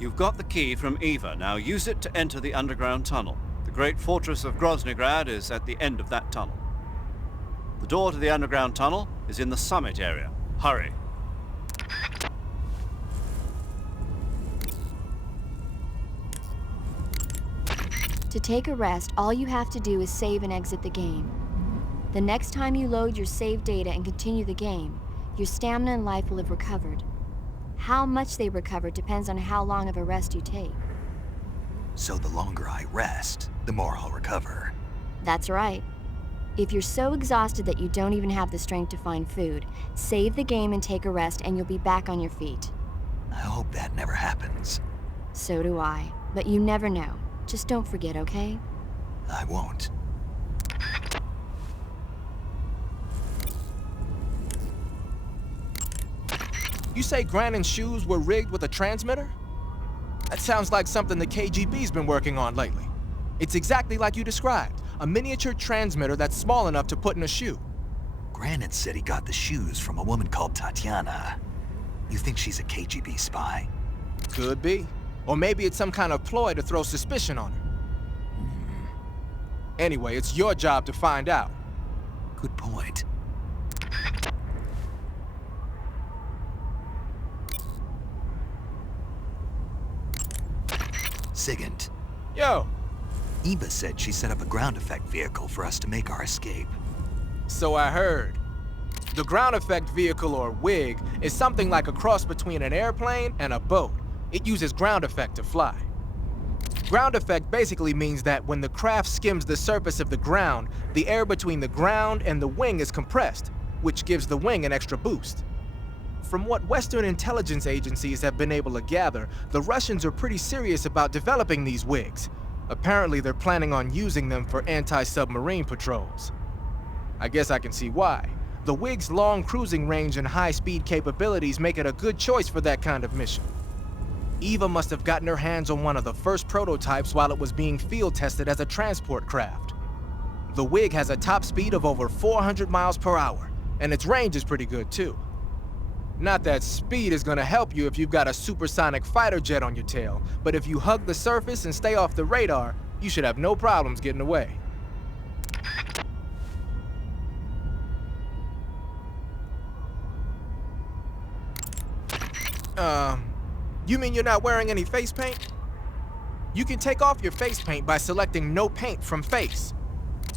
You've got the key from Eva. Now use it to enter the underground tunnel. The great fortress of Groznygrad is at the end of that tunnel. The door to the underground tunnel is in the summit area. Hurry. To take a rest, all you have to do is save and exit the game. The next time you load your save data and continue the game, your stamina and life will have recovered. How much they recover depends on how long of a rest you take. So the longer I rest, the more I'll recover. That's right. If you're so exhausted that you don't even have the strength to find food, save the game and take a rest and you'll be back on your feet. I hope that never happens. So do I. But you never know. Just don't forget, okay? I won't. You say Grannon's shoes were rigged with a transmitter? That sounds like something the KGB's been working on lately. It's exactly like you described, a miniature transmitter that's small enough to put in a shoe. Grannon said he got the shoes from a woman called Tatiana. You think she's a KGB spy? Could be. Or maybe it's some kind of ploy to throw suspicion on her. Anyway, it's your job to find out. Good point. Sigint. Yo! Eva said she set up a ground effect vehicle for us to make our escape. So I heard. The ground effect vehicle, or WIG, is something like a cross between an airplane and a boat. It uses ground effect to fly. Ground effect basically means that when the craft skims the surface of the ground, the air between the ground and the wing is compressed, which gives the wing an extra boost. From what Western intelligence agencies have been able to gather, the Russians are pretty serious about developing these WIGs. Apparently, they're planning on using them for anti-submarine patrols. I guess I can see why. The WIG's long cruising range and high-speed capabilities make it a good choice for that kind of mission. Eva must have gotten her hands on one of the first prototypes while it was being field tested as a transport craft. The WIG has a top speed of over 400 miles per hour, and its range is pretty good too. Not that speed is gonna help you if you've got a supersonic fighter jet on your tail, but if you hug the surface and stay off the radar, you should have no problems getting away. You mean you're not wearing any face paint? You can take off your face paint by selecting No Paint from Face.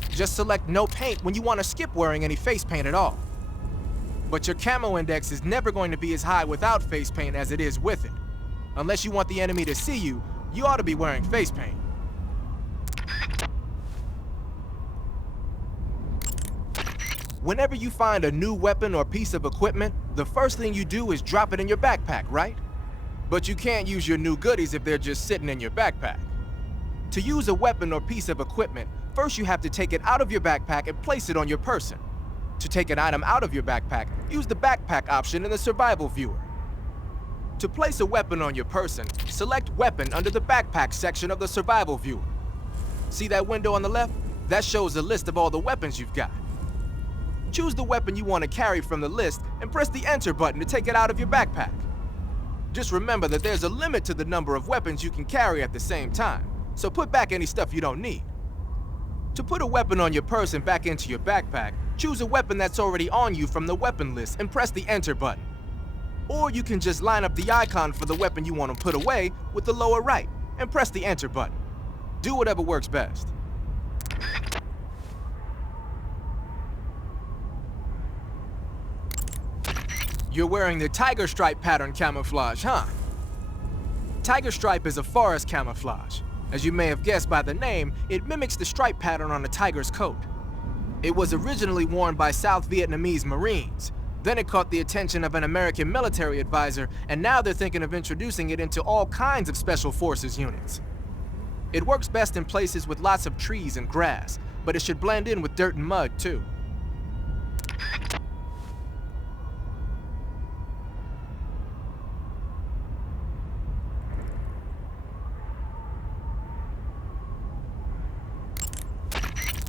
Just select No Paint when you want to skip wearing any face paint at all. But your camo index is never going to be as high without face paint as it is with it. Unless you want the enemy to see you, you ought to be wearing face paint. Whenever you find a new weapon or piece of equipment, the first thing you do is drop it in your backpack, right? But you can't use your new goodies if they're just sitting in your backpack. To use a weapon or piece of equipment, first you have to take it out of your backpack and place it on your person. To take an item out of your backpack, use the backpack option in the survival viewer. To place a weapon on your person, select Weapon under the backpack section of the survival viewer. See that window on the left? That shows a list of all the weapons you've got. Choose the weapon you want to carry from the list and press the Enter button to take it out of your backpack. Just remember that there's a limit to the number of weapons you can carry at the same time, so put back any stuff you don't need. To put a weapon on your person back into your backpack, choose a weapon that's already on you from the weapon list and press the Enter button. Or you can just line up the icon for the weapon you want to put away with the lower right and press the Enter button. Do whatever works best. You're wearing the Tiger Stripe pattern camouflage, huh? Tiger Stripe is a forest camouflage. As you may have guessed by the name, it mimics the stripe pattern on a tiger's coat. It was originally worn by South Vietnamese Marines. Then it caught the attention of an American military advisor, and now they're thinking of introducing it into all kinds of special forces units. It works best in places with lots of trees and grass, but it should blend in with dirt and mud too.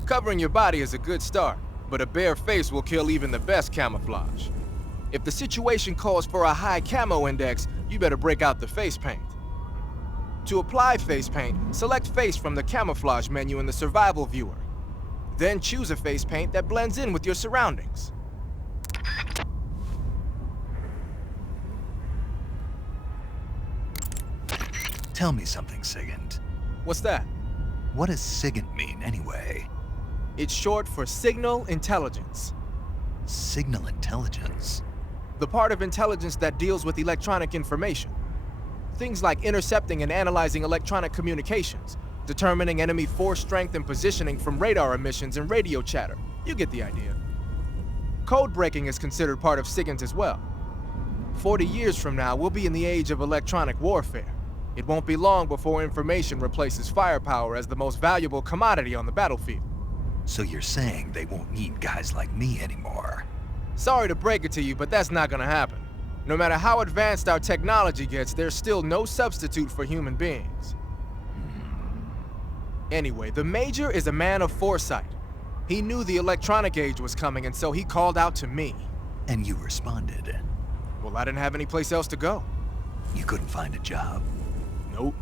Covering your body is a good start, but a bare face will kill even the best camouflage. If the situation calls for a high camo index, you better break out the face paint. To apply face paint, select Face from the camouflage menu in the survival viewer. Then choose a face paint that blends in with your surroundings. Tell me something, Sigint. What's that? What does Sigint mean, anyway? It's short for Signal Intelligence. Signal intelligence? The part of intelligence that deals with electronic information. Things like intercepting and analyzing electronic communications, determining enemy force strength and positioning from radar emissions and radio chatter. You get the idea. Code breaking is considered part of SIGINT as well. 40 years from now, we'll be in the age of electronic warfare. It won't be long before information replaces firepower as the most valuable commodity on the battlefield. So you're saying they won't need guys like me anymore? Sorry to break it to you, but that's not gonna happen. No matter how advanced our technology gets, there's still no substitute for human beings. Anyway, the Major is a man of foresight. He knew the electronic age was coming, and so he called out to me. And you responded? Well, I didn't have any place else to go. You couldn't find a job? Nope.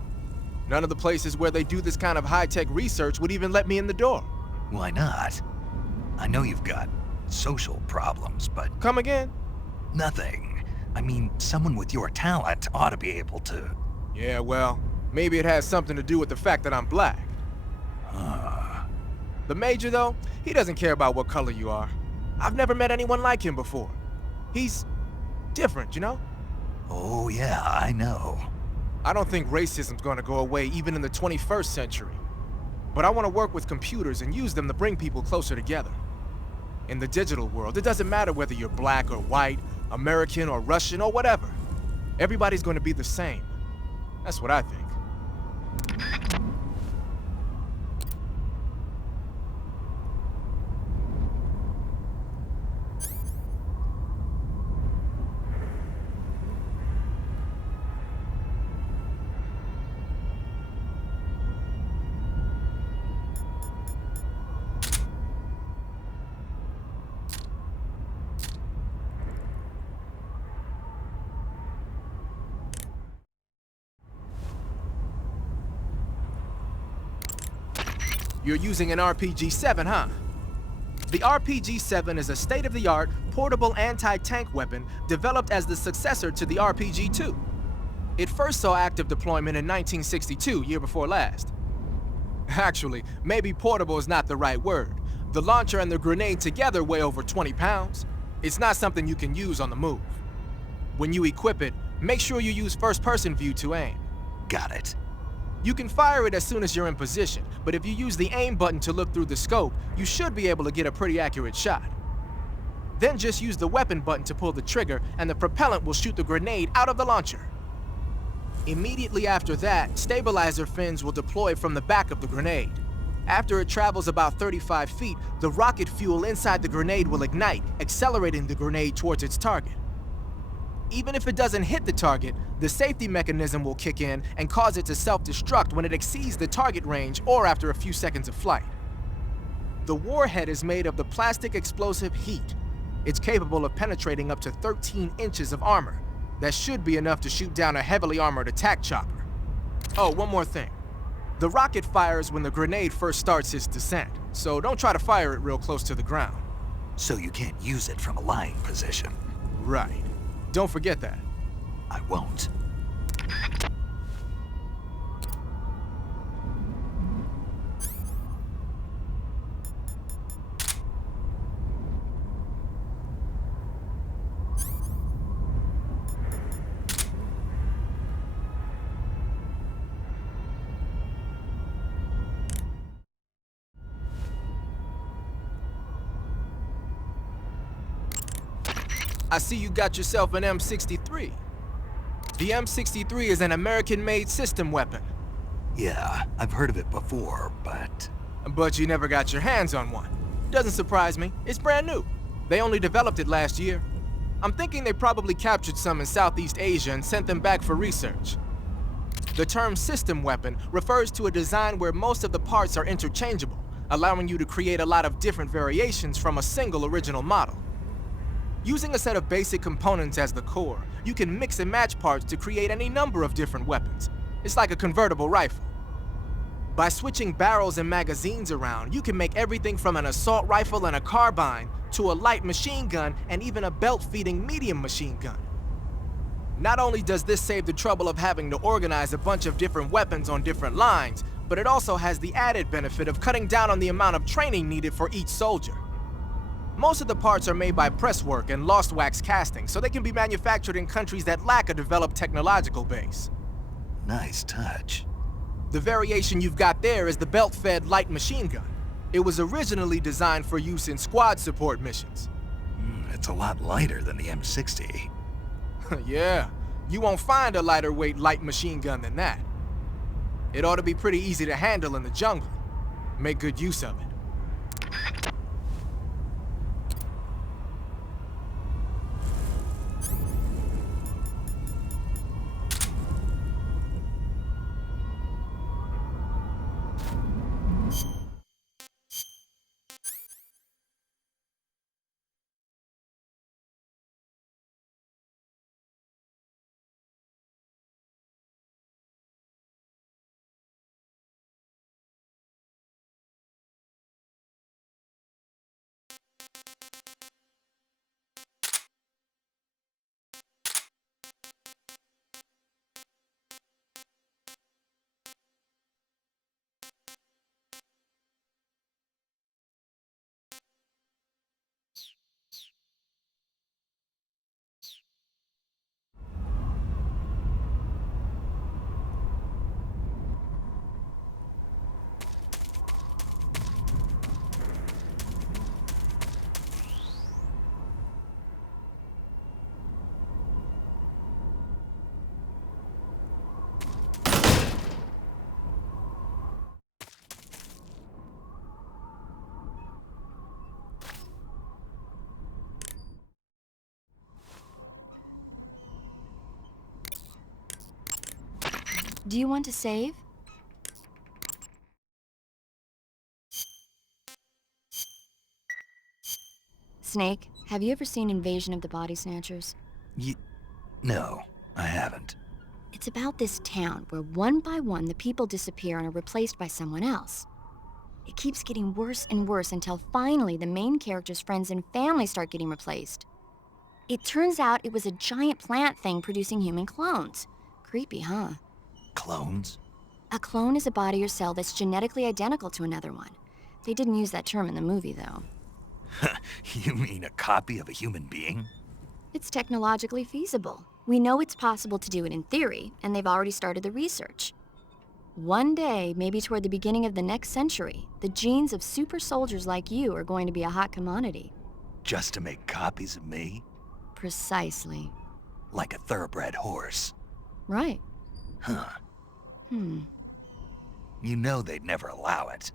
None of the places where they do this kind of high-tech research would even let me in the door. Why not? I know you've got social problems, but... Come again? Nothing. I mean, someone with your talent ought to be able to... Yeah, well, maybe it has something to do with the fact that I'm black. The Major, though, he doesn't care about what color you are. I've never met anyone like him before. He's different, you know? Oh yeah, I know. I don't think racism's gonna go away even in the 21st century. But I want to work with computers and use them to bring people closer together. In the digital world, it doesn't matter whether you're black or white, American or Russian or whatever. Everybody's going to be the same. That's what I think. You're using an RPG-7, huh? The RPG-7 is a state-of-the-art, portable anti-tank weapon developed as the successor to the RPG-2. It first saw active deployment in 1962, year before last. Actually, maybe portable is not the right word. The launcher and the grenade together weigh over 20 pounds. It's not something you can use on the move. When you equip it, make sure you use first-person view to aim. Got it. You can fire it as soon as you're in position, but if you use the aim button to look through the scope, you should be able to get a pretty accurate shot. Then just use the weapon button to pull the trigger, and the propellant will shoot the grenade out of the launcher. Immediately after that, stabilizer fins will deploy from the back of the grenade. After it travels about 35 feet, the rocket fuel inside the grenade will ignite, accelerating the grenade towards its target. Even if it doesn't hit the target, the safety mechanism will kick in and cause it to self-destruct when it exceeds the target range or after a few seconds of flight. The warhead is made of the plastic explosive HEAT. It's capable of penetrating up to 13 inches of armor. That should be enough to shoot down a heavily armored attack chopper. Oh, one more thing. The rocket fires when the grenade first starts its descent, so don't try to fire it real close to the ground. So you can't use it from a lying position? Right. Don't forget that. I won't. I see you got yourself an M63. The M63 is an American-made system weapon. Yeah, I've heard of it before, but... But you never got your hands on one. Doesn't surprise me. It's brand new. They only developed it last year. I'm thinking they probably captured some in Southeast Asia and sent them back for research. The term system weapon refers to a design where most of the parts are interchangeable, allowing you to create a lot of different variations from a single original model. Using a set of basic components as the core, you can mix and match parts to create any number of different weapons. It's like a convertible rifle. By switching barrels and magazines around, you can make everything from an assault rifle and a carbine to a light machine gun and even a belt-feeding medium machine gun. Not only does this save the trouble of having to organize a bunch of different weapons on different lines, but it also has the added benefit of cutting down on the amount of training needed for each soldier. Most of the parts are made by presswork and lost wax casting, so they can be manufactured in countries that lack a developed technological base. Nice touch. The variation you've got there is the belt-fed light machine gun. It was originally designed for use in squad support missions. It's a lot lighter than the M60. Yeah, you won't find a lighter weight light machine gun than that. It ought to be pretty easy to handle in the jungle. Make good use of it. Do you want to save? Snake, have you ever seen Invasion of the Body Snatchers? No, I haven't. It's about this town where one by one the people disappear and are replaced by someone else. It keeps getting worse and worse until finally the main character's friends and family start getting replaced. It turns out it was a giant plant thing producing human clones. Creepy, huh? Clones? A clone is a body or cell that's genetically identical to another one. They didn't use that term in the movie, though. You mean a copy of a human being? It's technologically feasible. We know it's possible to do it in theory, and they've already started the research. One day, maybe toward the beginning of the next century, the genes of super soldiers like you are going to be a hot commodity. Just to make copies of me? Precisely. Like a thoroughbred horse? Right. Huh. You know they'd never allow it.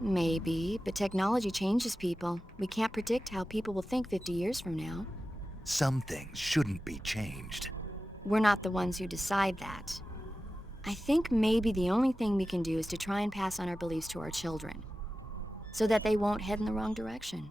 Maybe, but technology changes people. We can't predict how people will think 50 years from now. Some things shouldn't be changed. We're not the ones who decide that. I think maybe the only thing we can do is to try and pass on our beliefs to our children, so that they won't head in the wrong direction.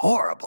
horrible.